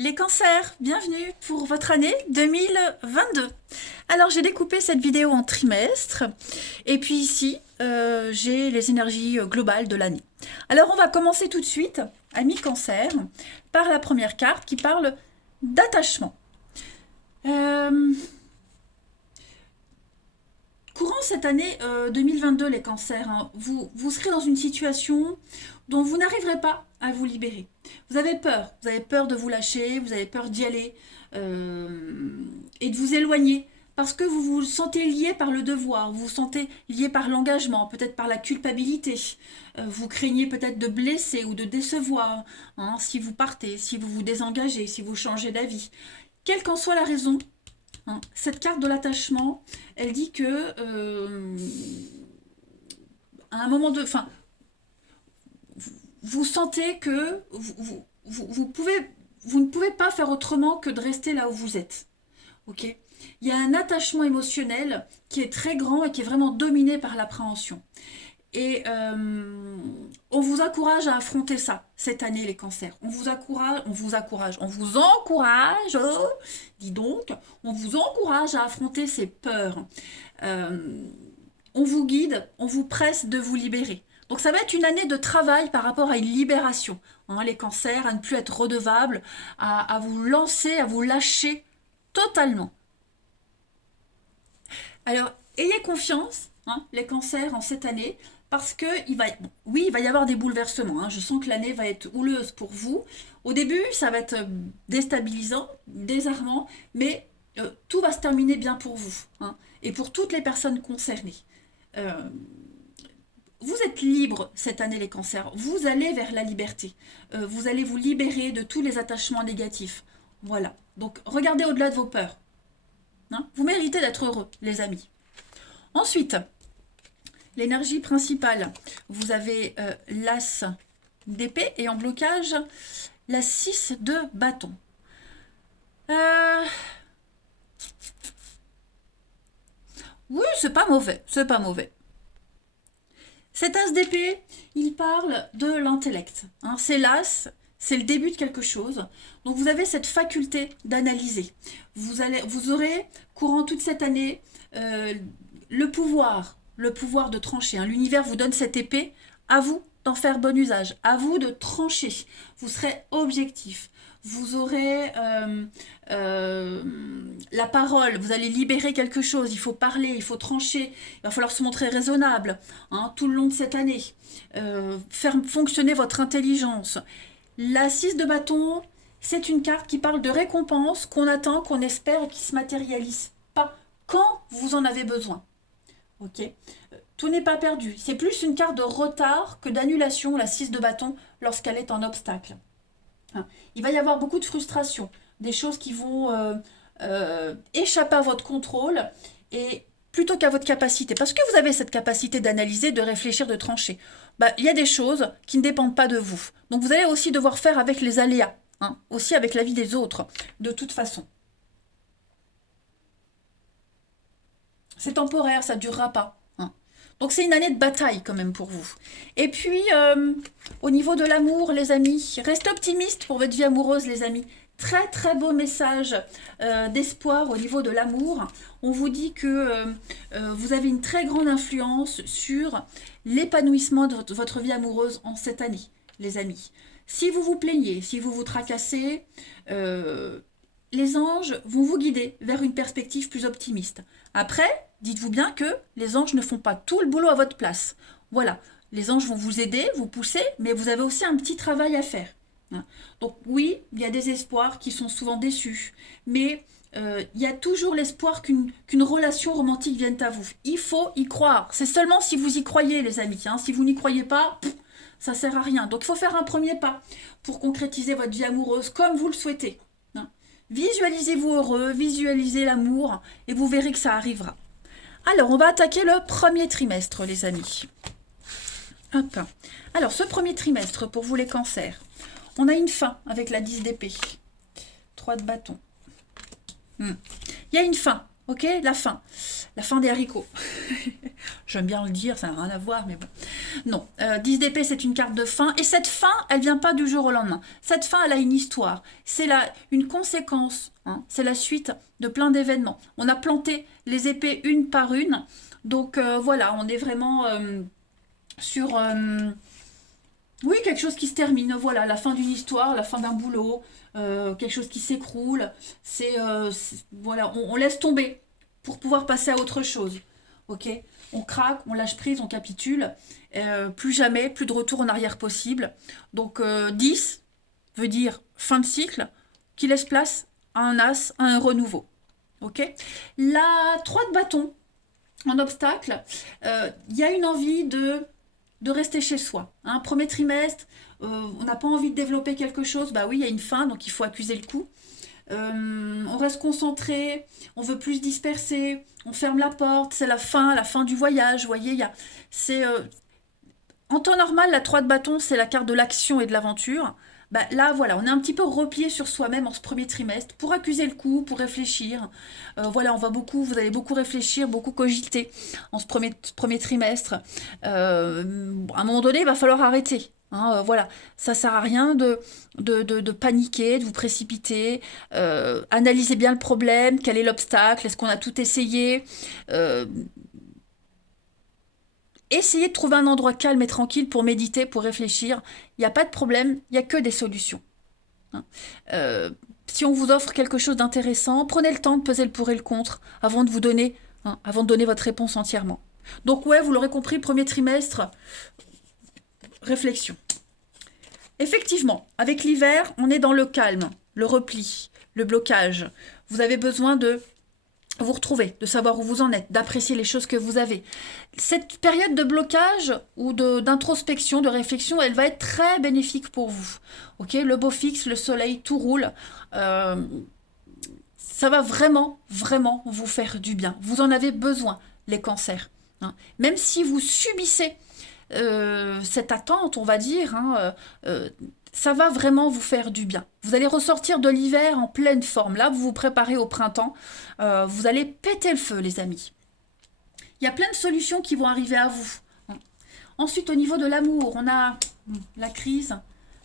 Les cancers, bienvenue pour votre année 2022. Alors j'ai découpé cette vidéo en trimestres et puis ici j'ai les énergies globales de l'année. Alors on va commencer tout de suite, amis cancer, par la première carte qui parle d'attachement. Courant cette année 2022, les cancers, hein, vous serez dans une situation dont vous n'arriverez pas à vous libérer. Vous avez peur de vous lâcher, vous avez peur d'y aller et de vous éloigner parce que vous vous sentez lié par le devoir, vous vous sentez lié par l'engagement, peut-être par la culpabilité. Vous craignez peut-être de blesser ou de décevoir hein, si vous partez, si vous vous désengagez, si vous changez d'avis. Quelle qu'en soit la raison, hein, cette carte de l'attachement, elle dit que à un moment de, enfin, vous sentez que vous ne pouvez pas faire autrement que de rester là où vous êtes. Ok. Il y a un attachement émotionnel qui est très grand et qui est vraiment dominé par l'appréhension. Et on vous encourage à affronter ça cette année, les cancers. On vous encourage, oh, dis donc, on vous encourage à affronter ces peurs. On vous guide, on vous presse de vous libérer. Donc ça va être une année de travail par rapport à une libération. Hein, les cancers, à ne plus être redevables, à vous lancer, à vous lâcher totalement. Alors, ayez confiance, hein, les cancers, en cette année, parce que oui, il va y avoir des bouleversements. Hein. Je sens que l'année va être houleuse pour vous. Au début, ça va être déstabilisant, désarmant, mais tout va se terminer bien pour vous hein, et pour toutes les personnes concernées. Euh, vous êtes libre cette année, les cancers. Vous allez vers la liberté. Vous allez vous libérer de tous les attachements négatifs. Voilà. Donc, regardez au-delà de vos peurs. Hein. Vous méritez d'être heureux, les amis. Ensuite, l'énergie principale. Vous avez l'as d'épée et en blocage, la 6 de bâton. Oui, c'est pas mauvais, c'est pas mauvais. Cet as d'épée, il parle de l'intellect. Hein, c'est l'as, c'est le début de quelque chose. Donc vous avez cette faculté d'analyser. Vous aurez, courant toute cette année, le pouvoir de trancher. Hein. L'univers vous donne cette épée, à vous d'en faire bon usage, à vous de trancher. Vous serez objectif. Vous aurez la parole, vous allez libérer quelque chose, il faut parler, il faut trancher, il va falloir se montrer raisonnable hein, tout le long de cette année, faire fonctionner votre intelligence. La 6 de bâton, c'est une carte qui parle de récompense qu'on attend, qu'on espère et qui ne se matérialise pas quand vous en avez besoin. Ok. Tout n'est pas perdu. C'est plus une carte de retard que d'annulation, la 6 de bâton, lorsqu'elle est en obstacle. Hein. Il va y avoir beaucoup de frustration, des choses qui vont échapper à votre contrôle et plutôt qu'à votre capacité. Parce que vous avez cette capacité d'analyser, de réfléchir, de trancher. Bah, il y a des choses qui ne dépendent pas de vous. Donc vous allez aussi devoir faire avec les aléas, hein, aussi avec la vie des autres, de toute façon. C'est temporaire, ça ne durera pas. Hein. Donc c'est une année de bataille quand même pour vous. Et puis, au niveau de l'amour, les amis, restez optimistes pour votre vie amoureuse, les amis. Très très beau message d'espoir au niveau de l'amour. On vous dit que vous avez une très grande influence sur l'épanouissement de votre vie amoureuse en cette année, les amis. Si vous vous plaignez, si vous vous tracassez, les anges vont vous guider vers une perspective plus optimiste. Après, dites-vous bien que les anges ne font pas tout le boulot à votre place. Voilà, les anges vont vous aider, vous pousser, mais vous avez aussi un petit travail à faire. Donc oui, il y a des espoirs qui sont souvent déçus, mais il y a toujours l'espoir qu'une relation romantique vienne à vous. Il faut y croire. C'est seulement si vous y croyez, les amis. Hein. Si vous n'y croyez pas, ça sert à rien. Donc il faut faire un premier pas pour concrétiser votre vie amoureuse comme vous le souhaitez. Hein. Visualisez-vous heureux, visualisez l'amour, et vous verrez que ça arrivera. Alors, on va attaquer le premier trimestre, les amis. Hop. Alors, ce premier trimestre, pour vous les cancers, on a une fin avec la 10 d'épée. 3 de bâton. Il y a une fin Ok, la fin des haricots. J'aime bien le dire, ça n'a rien à voir, mais bon. Non, 10 d'épée, c'est une carte de fin, et cette fin, elle vient pas du jour au lendemain. Cette fin, elle a une histoire, une conséquence, hein. C'est la suite de plein d'événements. On a planté les épées une par une, donc voilà, on est vraiment sur... oui, quelque chose qui se termine, voilà, la fin d'une histoire, la fin d'un boulot, quelque chose qui s'écroule, voilà, on laisse tomber pour pouvoir passer à autre chose, ok? On craque, on lâche prise, on capitule, plus jamais, plus de retour en arrière possible. Donc 10 veut dire fin de cycle, qui laisse place à un as, à un renouveau, ok? La 3 de bâton, en obstacle, il y a une envie de rester chez soi. Hein. Premier trimestre, on n'a pas envie de développer quelque chose, bah oui, il y a une fin, donc il faut accuser le coup. On reste concentré, on veut plus disperser, on ferme la porte, c'est la fin du voyage, vous voyez, en temps normal, la 3 de bâton, c'est la carte de l'action et de l'aventure. Bah, là, voilà, on est un petit peu replié sur soi-même en ce premier trimestre pour accuser le coup, pour réfléchir. Voilà, vous allez beaucoup réfléchir, beaucoup cogiter en ce premier trimestre. À un moment donné, il va falloir arrêter. Hein, voilà, ça sert à rien de paniquer, de vous précipiter. Analysez bien le problème, quel est l'obstacle, est-ce qu'on a tout essayé. Essayez de trouver un endroit calme et tranquille pour méditer, pour réfléchir. Il n'y a pas de problème, il n'y a que des solutions. Hein. Si on vous offre quelque chose d'intéressant, prenez le temps de peser le pour et le contre avant de vous donner, hein, avant de donner votre réponse entièrement. Donc ouais, vous l'aurez compris, premier trimestre, réflexion. Effectivement, avec l'hiver, on est dans le calme, le repli, le blocage. Vous avez besoin de vous retrouver, de savoir où vous en êtes, d'apprécier les choses que vous avez. Cette période de blocage ou d'introspection, de réflexion, elle va être très bénéfique pour vous. Ok, le beau fixe, le soleil, tout roule. Ça va vraiment, vraiment vous faire du bien. Vous en avez besoin, les cancers. Hein. Même si vous subissez cette attente, on va dire, hein, ça va vraiment vous faire du bien. Vous allez ressortir de l'hiver en pleine forme. Là, vous vous préparez au printemps. Vous allez péter le feu, les amis. Il y a plein de solutions qui vont arriver à vous. Ensuite, au niveau de l'amour, on a la crise,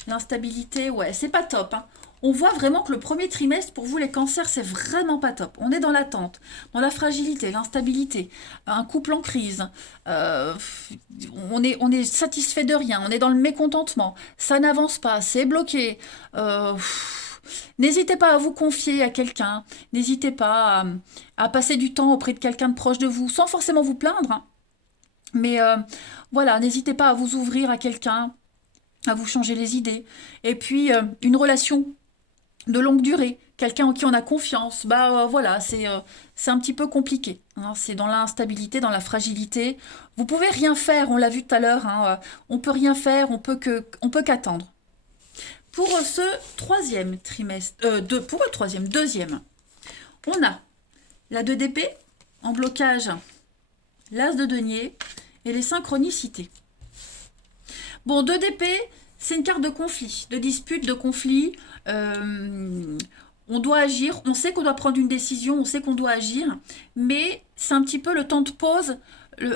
l'instabilité. Ouais, c'est pas top. Hein. On voit vraiment que le premier trimestre, pour vous les cancers, c'est vraiment pas top. On est dans l'attente, dans la fragilité, l'instabilité, un couple en crise. On est satisfait de rien, on est dans le mécontentement. Ça n'avance pas, c'est bloqué. N'hésitez pas à vous confier à quelqu'un. N'hésitez pas à passer du temps auprès de quelqu'un de proche de vous, sans forcément vous plaindre. Hein. Mais voilà, n'hésitez pas à vous ouvrir à quelqu'un, à vous changer les idées. Et puis, une relation de longue durée, quelqu'un en qui on a confiance, bah voilà, c'est un petit peu compliqué. Hein, c'est dans l'instabilité, dans la fragilité. Vous pouvez rien faire, on l'a vu tout à l'heure. Hein, on peut rien faire, on peut qu'attendre. Pour ce troisième trimestre, pour le deuxième, on a la 2 d'épée en blocage, l'as de denier et les synchronicités. Bon, 2 d'épée, c'est une carte de conflit, de dispute, de conflit. On doit agir, on sait qu'on doit prendre une décision, on sait qu'on doit agir, mais c'est un petit peu le temps de pause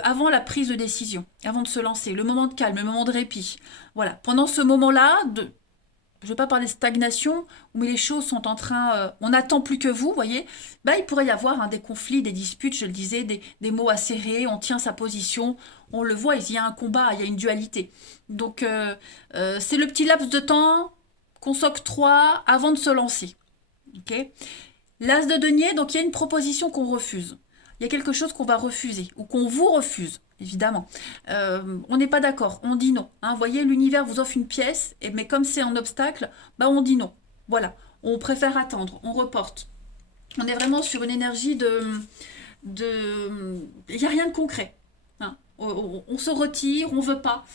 avant la prise de décision, avant de se lancer, le moment de calme, le moment de répit. Voilà, pendant ce moment-là, je ne vais pas parler de stagnation, mais les choses sont en train... on n'attend plus que vous, voyez. Bah, il pourrait y avoir hein, des conflits, des disputes, je le disais, des mots acérés, on tient sa position, on le voit, il y a un combat, il y a une dualité. Donc, c'est le petit laps de temps qu'on s'octroie avant de se lancer. Okay. L'as de denier, donc il y a une proposition qu'on refuse. Il y a quelque chose qu'on va refuser, ou qu'on vous refuse. Évidemment. On n'est pas d'accord, on dit non. Hein, vous voyez, l'univers vous offre une pièce, mais comme c'est un obstacle, bah on dit non. Voilà, on préfère attendre, on reporte. On est vraiment sur une énergie il n'y a rien de concret. Hein. On se retire, on ne veut pas.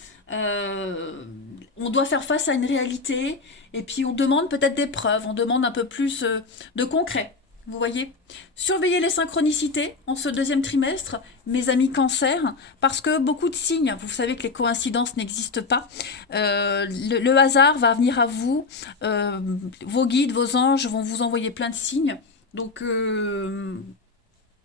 On doit faire face à une réalité, et puis on demande peut-être des preuves, on demande un peu plus de concret. Vous voyez, surveillez les synchronicités en ce deuxième trimestre, mes amis cancer, parce que beaucoup de signes, vous savez que les coïncidences n'existent pas, le hasard va venir à vous, vos guides, vos anges vont vous envoyer plein de signes, donc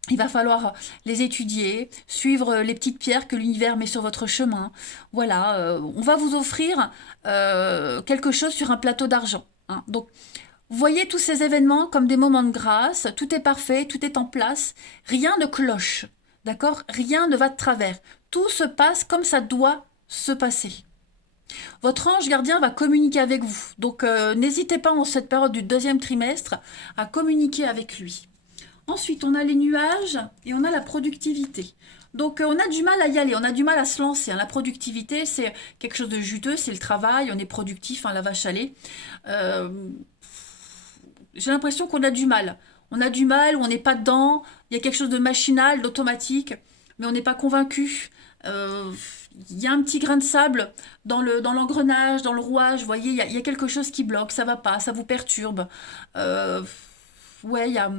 Il va falloir les étudier, suivre les petites pierres que l'univers met sur votre chemin. Voilà, on va vous offrir quelque chose sur un plateau d'argent, hein. Donc, voyez tous ces événements comme des moments de grâce. Tout est parfait, tout est en place. Rien ne cloche, d'accord? Rien ne va de travers. Tout se passe comme ça doit se passer. Votre ange gardien va communiquer avec vous. Donc, n'hésitez pas en cette période du deuxième trimestre à communiquer avec lui. Ensuite, on a les nuages et on a la productivité. Donc, on a du mal à y aller, on a du mal à se lancer, hein. La productivité, c'est quelque chose de juteux, c'est le travail, on est productif, hein, la vache à lait. Euh, j'ai l'impression qu'on a du mal. On a du mal, on n'est pas dedans, il y a quelque chose de machinal, d'automatique, mais on n'est pas convaincu. Euh, il y a un petit grain de sable dans l'engrenage, dans le rouage, vous voyez, il y a quelque chose qui bloque, ça va pas, ça vous perturbe. Euh, ouais, il y a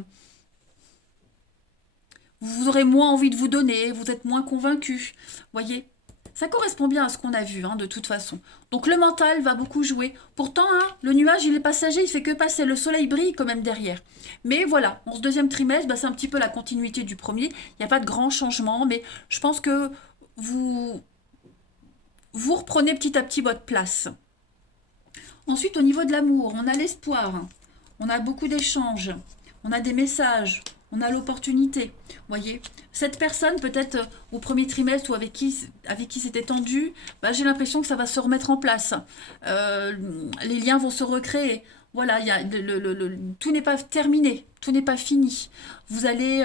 vous aurez moins envie de vous donner, vous êtes moins convaincu. Voyez, ça correspond bien à ce qu'on a vu, hein, de toute façon. Donc le mental va beaucoup jouer. Pourtant, hein, le nuage, il est passager, il fait que passer. Le soleil brille quand même derrière. Mais voilà, en ce deuxième trimestre, bah, c'est un petit peu la continuité du premier. Il n'y a pas de grands changements, mais je pense que vous, vous reprenez petit à petit votre place. Ensuite, au niveau de l'amour, on a l'espoir, on a beaucoup d'échanges, on a des messages, on a l'opportunité. Voyez, cette personne, peut-être au premier trimestre ou avec qui c'était tendu, bah, j'ai l'impression que ça va se remettre en place. Euh, les liens vont se recréer. Voilà, tout n'est pas terminé, tout n'est pas fini. Vous allez.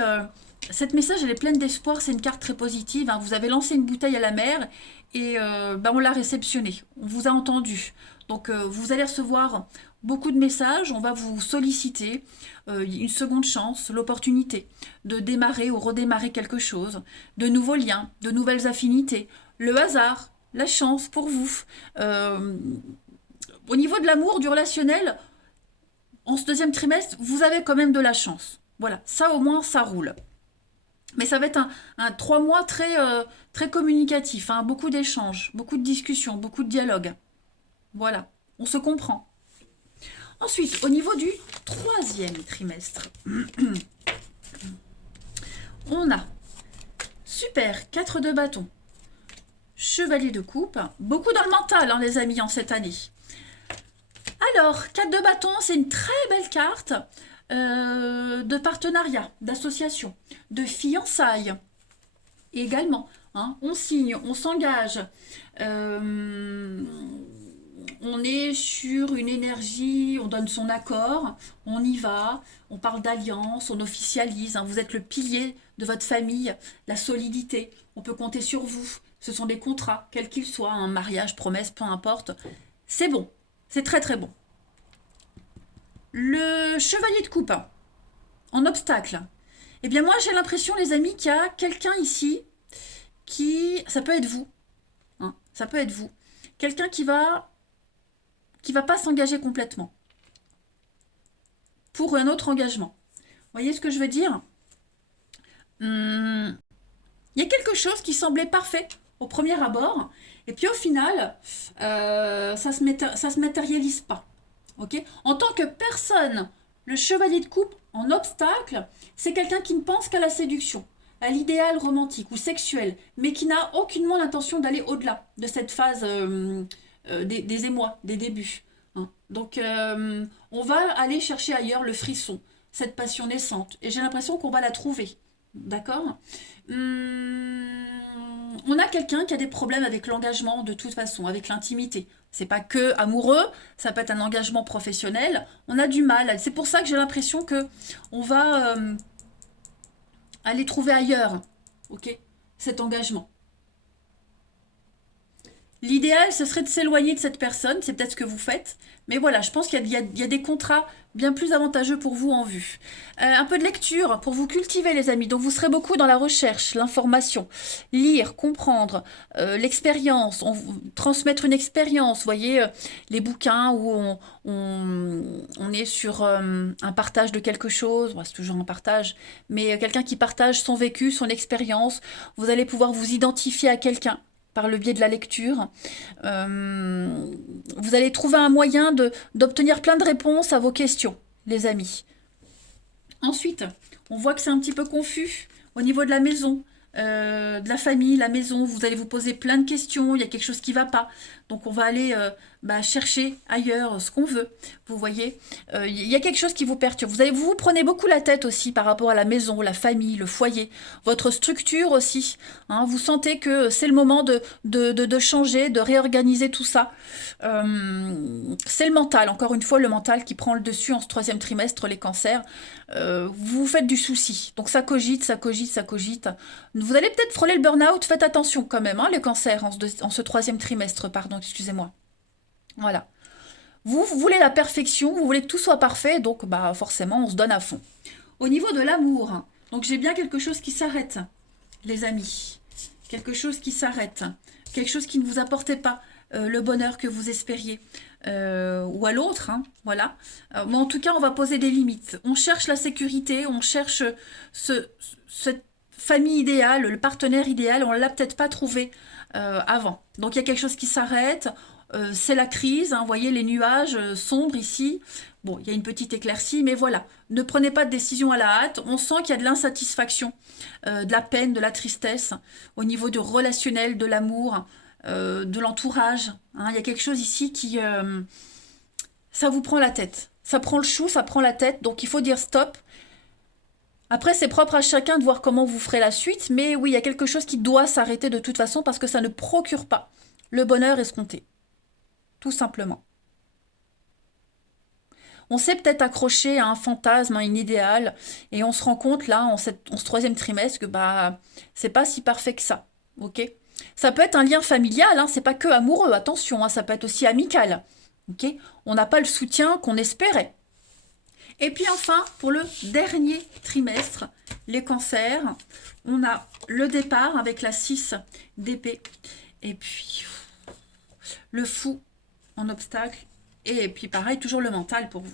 Cette message, elle est pleine d'espoir, c'est une carte très positive, hein. Vous avez lancé une bouteille à la mer et bah, on l'a réceptionnée. On vous a entendu. Donc vous allez recevoir beaucoup de messages, on va vous solliciter une seconde chance, l'opportunité de démarrer ou redémarrer quelque chose, de nouveaux liens, de nouvelles affinités, le hasard, la chance pour vous. Euh, Au niveau de l'amour, du relationnel, en ce deuxième trimestre, vous avez quand même de la chance. Voilà, ça au moins, ça roule. Mais ça va être un 3 mois très communicatif, hein, beaucoup d'échanges, beaucoup de discussions, beaucoup de dialogues. Voilà, on se comprend. Ensuite, au niveau du troisième trimestre, on a super 4 de bâton, chevalier de coupe, beaucoup dans le mental, hein, les amis, en cette année. Alors, 4 de bâton, c'est une très belle carte de partenariat, d'association, de fiançailles également, hein. On signe, on s'engage. Euh, on est sur une énergie, on donne son accord, on y va, on parle d'alliance, on officialise, hein. Vous êtes le pilier de votre famille, la solidité, on peut compter sur vous. Ce sont des contrats, quels qu'ils soient, un mariage, promesse, peu importe. C'est bon, c'est très très bon. Le chevalier de coupe, en obstacle. Eh bien moi j'ai l'impression les amis qu'il y a quelqu'un ici qui... Ça peut être vous, hein, ça peut être vous. Quelqu'un qui va pas s'engager complètement pour un autre engagement. Vous voyez ce que je veux dire? Il y a quelque chose qui semblait parfait au premier abord, et puis au final, ça se matérialise pas. Ok? En tant que personne, le chevalier de coupe en obstacle, c'est quelqu'un qui ne pense qu'à la séduction, à l'idéal romantique ou sexuel, mais qui n'a aucunement l'intention d'aller au-delà de cette phase des émois, des débuts, hein. Donc, on va aller chercher ailleurs le frisson, cette passion naissante, et j'ai l'impression qu'on va la trouver. D'accord? On a quelqu'un qui a des problèmes avec l'engagement de toute façon, avec l'intimité. C'est pas que amoureux, ça peut être un engagement professionnel. On a du mal. C'est pour ça que j'ai l'impression que on va aller trouver ailleurs, ok, cet engagement. L'idéal, ce serait de s'éloigner de cette personne, c'est peut-être ce que vous faites, mais voilà, je pense qu'il y a des contrats bien plus avantageux pour vous en vue. Un peu de lecture pour vous cultiver, les amis. Donc, vous serez beaucoup dans la recherche, l'information, lire, comprendre, l'expérience, transmettre une expérience. Vous voyez, les bouquins où on est sur un partage de quelque chose, bon, c'est toujours un partage, mais quelqu'un qui partage son vécu, son expérience, vous allez pouvoir vous identifier à quelqu'un par le biais de la lecture. Vous allez trouver un moyen d'obtenir plein de réponses à vos questions, les amis. Ensuite, on voit que c'est un petit peu confus. Au niveau de la maison, de la famille, la maison, vous allez vous poser plein de questions, il y a quelque chose qui ne va pas. Donc on va aller chercher ailleurs ce qu'on veut. Vous voyez, il y a quelque chose qui vous perturbe. Vous vous prenez beaucoup la tête aussi par rapport à la maison, la famille, le foyer, votre structure aussi. Hein. Vous sentez que c'est le moment de changer, de réorganiser tout ça. C'est le mental, encore une fois, le mental qui prend le dessus en ce troisième trimestre, les cancers. Vous vous faites du souci. Donc ça cogite, ça cogite, ça cogite. Vous allez peut-être frôler le burn-out. Faites attention quand même, hein, les cancers, en ce troisième trimestre, pardon, excusez-moi. Voilà. Vous voulez la perfection, vous voulez que tout soit parfait, donc bah forcément, on se donne à fond. Au niveau de l'amour, hein, donc j'ai bien quelque chose qui s'arrête, les amis. Quelque chose qui s'arrête. Quelque chose qui ne vous apportait pas le bonheur que vous espériez. Ou à l'autre, hein, voilà. Mais en tout cas, on va poser des limites. On cherche la sécurité, on cherche cette famille idéale, le partenaire idéal, on ne l'a peut-être pas trouvé avant. Donc il y a quelque chose qui s'arrête, c'est la crise, hein, vous voyez les nuages sombres ici. Bon, il y a une petite éclaircie, mais voilà. Ne prenez pas de décision à la hâte. On sent qu'il y a de l'insatisfaction, de la peine, de la tristesse, au niveau du relationnel, de l'amour, de l'entourage. Hein. Il y a quelque chose ici qui... ça vous prend la tête. Ça prend le chou, ça prend la tête. Donc il faut dire stop. Après, c'est propre à chacun de voir comment vous ferez la suite. Mais oui, il y a quelque chose qui doit s'arrêter de toute façon parce que ça ne procure pas le bonheur escompté. Tout simplement. On s'est peut-être accroché à un fantasme, à un idéal, et on se rend compte là, en ce troisième trimestre, que bah c'est pas si parfait que ça. Ok. Ça peut être un lien familial, hein, c'est pas que amoureux, attention, hein, ça peut être aussi amical. Ok. On n'a pas le soutien qu'on espérait. Et puis enfin, pour le dernier trimestre, les cancers, on a le départ avec la 6 d'épée, et puis le fou en obstacle. Et puis pareil, toujours le mental pour vous.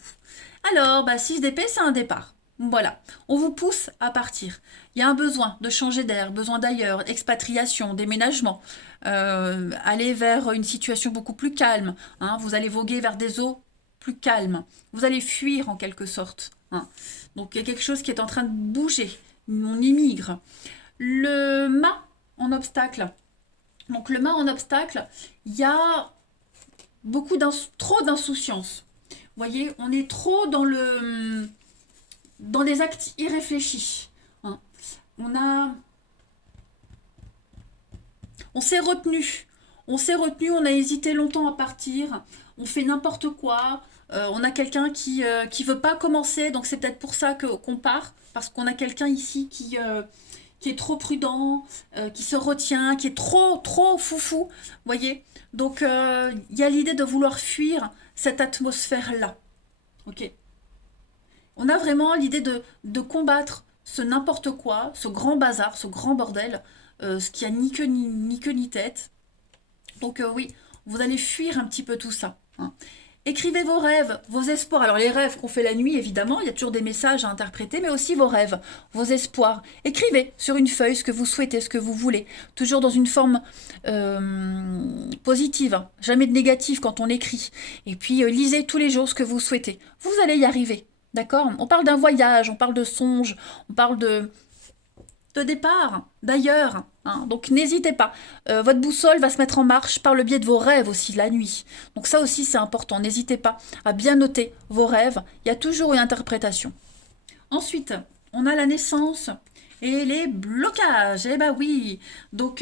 Alors, 6 d'épée, c'est un départ. Voilà, on vous pousse à partir. Il y a un besoin de changer d'air, besoin d'ailleurs, expatriation, déménagement, aller vers une situation beaucoup plus calme. Hein, vous allez voguer vers des eaux plus calmes. Vous allez fuir en quelque sorte. Hein. Donc il y a quelque chose qui est en train de bouger. On immigre. Le mât en obstacle. Donc le mât en obstacle, il y a trop d'insouciance. Vous voyez, on est trop dans des actes irréfléchis. Hein. On s'est retenu. On s'est retenu, on a hésité longtemps à partir. On fait n'importe quoi. On a quelqu'un qui veut pas commencer, donc c'est peut-être pour ça qu'on part, parce qu'on a quelqu'un ici qui est trop prudent, qui se retient, qui est trop foufou, vous voyez. Donc il y a l'idée de vouloir fuir cette atmosphère-là, ok. On a vraiment l'idée de combattre ce n'importe quoi, ce grand bazar, ce grand bordel, ce qui a ni queue ni tête. Donc oui, vous allez fuir un petit peu tout ça. Hein. Écrivez vos rêves, vos espoirs. Alors les rêves qu'on fait la nuit, évidemment, il y a toujours des messages à interpréter, mais aussi vos rêves, vos espoirs. Écrivez sur une feuille ce que vous souhaitez, ce que vous voulez. Toujours dans une forme positive, hein. Jamais de négatif quand on écrit. Et puis lisez tous les jours ce que vous souhaitez. Vous allez y arriver, d'accord? On parle d'un voyage, on parle de songes, on parle de départ, d'ailleurs. Hein. Donc n'hésitez pas. Votre boussole va se mettre en marche par le biais de vos rêves aussi la nuit. Donc ça aussi c'est important. N'hésitez pas à bien noter vos rêves. Il y a toujours une interprétation. Ensuite, on a la naissance et les blocages. Eh ben oui. Donc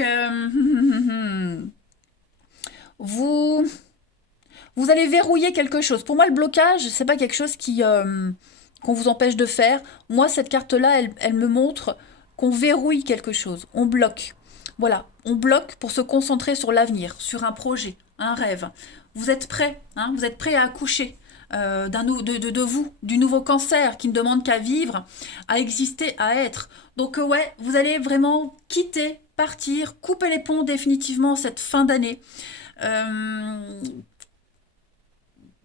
vous allez verrouiller quelque chose. Pour moi, le blocage, c'est pas quelque chose qu'on vous empêche de faire. Moi, cette carte-là, elle me montre qu'on verrouille quelque chose, on bloque. Voilà, on bloque pour se concentrer sur l'avenir, sur un projet, un rêve. Vous êtes prêt, hein, vous êtes prêt à accoucher de vous, du nouveau cancer qui ne demande qu'à vivre, à exister, à être. Donc ouais, vous allez vraiment quitter, partir, couper les ponts définitivement cette fin d'année.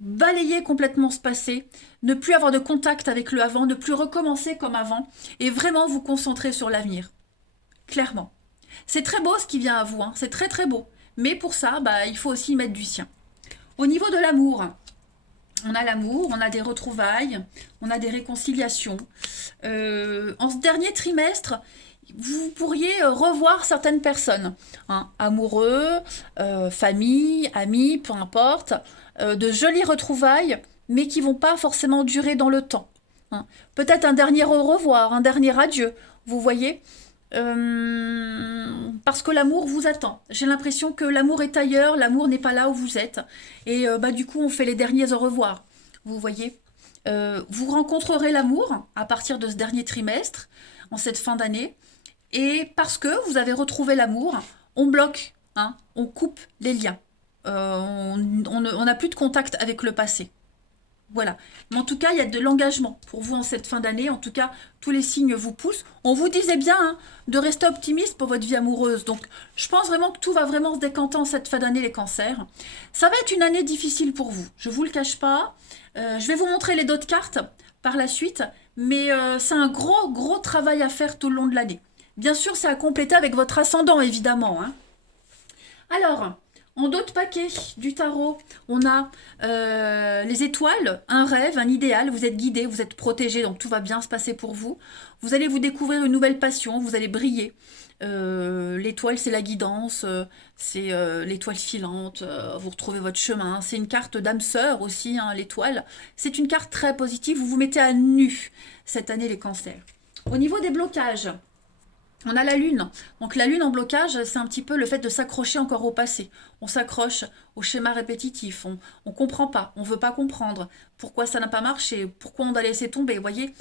Balayer complètement ce passé, ne plus avoir de contact avec le avant, ne plus recommencer comme avant, et vraiment vous concentrer sur l'avenir. Clairement. C'est très beau ce qui vient à vous, hein. C'est très très beau. Mais pour ça, il faut aussi mettre du sien. Au niveau de l'amour, On a l'amour, on a des retrouvailles, on a des réconciliations. En ce dernier trimestre, vous pourriez revoir certaines personnes, hein, amoureux, famille, amis, peu importe, de jolies retrouvailles, mais qui vont pas forcément durer dans le temps, hein. Peut-être un dernier au revoir, un dernier adieu, vous voyez. Parce que l'amour vous attend. J'ai l'impression que l'amour est ailleurs, l'amour n'est pas là où vous êtes. Et du coup, on fait les derniers au revoir. Vous voyez. Vous rencontrerez l'amour à partir de ce dernier trimestre, en cette fin d'année. Et parce que vous avez retrouvé l'amour, on bloque, hein, on coupe les liens. On n'a plus de contact avec le passé. Voilà. Mais en tout cas, il y a de l'engagement pour vous en cette fin d'année. En tout cas, tous les signes vous poussent. On vous disait bien, hein, de rester optimiste pour votre vie amoureuse. Donc, je pense vraiment que tout va vraiment se décanter en cette fin d'année, les cancers. Ça va être une année difficile pour vous. Je ne vous le cache pas. Je vais vous montrer les d'autres cartes par la suite. Mais c'est un gros travail à faire tout le long de l'année. Bien sûr, c'est à compléter avec votre ascendant, évidemment, hein. Alors, en d'autres paquets du tarot, on a les étoiles, un rêve, un idéal, vous êtes guidé, vous êtes protégé, donc tout va bien se passer pour vous. Vous allez vous découvrir une nouvelle passion, vous allez briller. L'étoile, c'est la guidance, c'est l'étoile filante, vous retrouvez votre chemin. C'est une carte d'âme sœur aussi, hein, l'étoile. C'est une carte très positive, vous vous mettez à nu cette année, les cancers. Au niveau des blocages, on a la lune. Donc la lune en blocage, c'est un petit peu le fait de s'accrocher encore au passé. On s'accroche au schéma répétitif. On ne comprend pas. On ne veut pas comprendre pourquoi ça n'a pas marché, pourquoi on a laissé tomber. Vous voyez,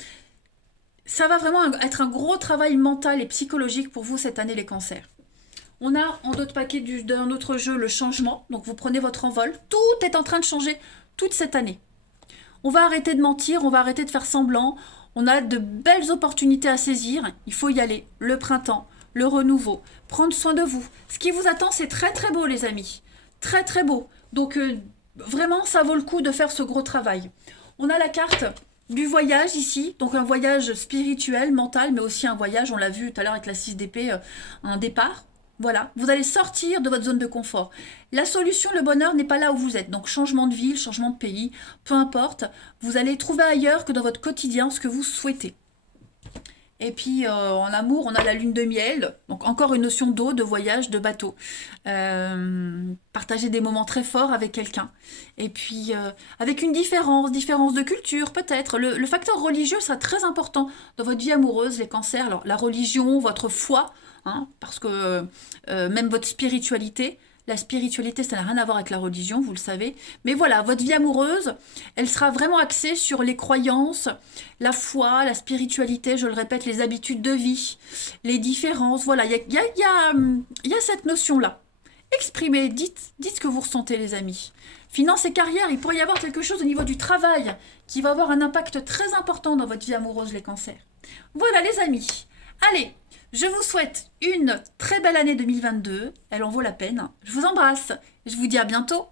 ça va vraiment être un gros travail mental et psychologique pour vous cette année, les cancers. On a en d'autres paquets d'un autre jeu le changement. Donc vous prenez votre envol. Tout est en train de changer toute cette année. On va arrêter de mentir, on va arrêter de faire semblant. On a de belles opportunités à saisir. Il faut y aller. Le printemps, le renouveau, prendre soin de vous. Ce qui vous attend, c'est très beau, les amis. Très beau. Donc, vraiment, ça vaut le coup de faire ce gros travail. On a la carte du voyage ici. Donc, un voyage spirituel, mental, mais aussi un voyage, on l'a vu tout à l'heure avec la 6 d'épée, un départ. Voilà, vous allez sortir de votre zone de confort. La solution, le bonheur n'est pas là où vous êtes. Donc changement de ville, changement de pays, peu importe. Vous allez trouver ailleurs que dans votre quotidien ce que vous souhaitez. Et puis en amour, on a la lune de miel. Donc encore une notion d'eau, de voyage, de bateau. Partager des moments très forts avec quelqu'un. Et puis avec une différence de culture peut-être. Le facteur religieux sera très important dans votre vie amoureuse, les cancers. Alors la religion, votre foi, hein, parce que même votre spiritualité, la spiritualité, ça n'a rien à voir avec la religion, vous le savez. Mais voilà, votre vie amoureuse, elle sera vraiment axée sur les croyances, la foi, la spiritualité, je le répète, les habitudes de vie, les différences. Voilà, il y a cette notion-là. Exprimez, dites ce que vous ressentez, les amis. Finance et carrière, il pourrait y avoir quelque chose au niveau du travail qui va avoir un impact très important dans votre vie amoureuse, les cancers. Voilà, les amis. Allez, je vous souhaite une très belle année 2022. Elle en vaut la peine. Je vous embrasse. Je vous dis à bientôt.